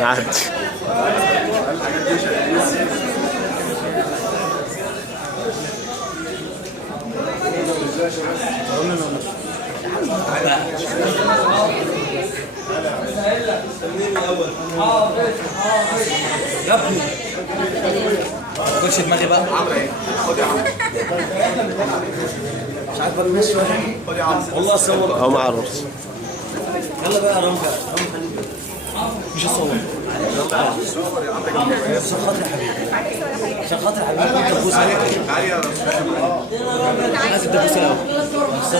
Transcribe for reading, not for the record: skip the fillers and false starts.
عادي. يا ابني خش دماغي بقى. خد يا عم. مش عارف المشي ولا خد يا عم. والله صور هو مع الرقص. يلا بقى يا رامي مش هصور. صور يا عم. عشان خاطر حبيبي، عشان خاطر حبيبي كنت ابوس عليك. تعالى يا رب. لازم تبوس الاول.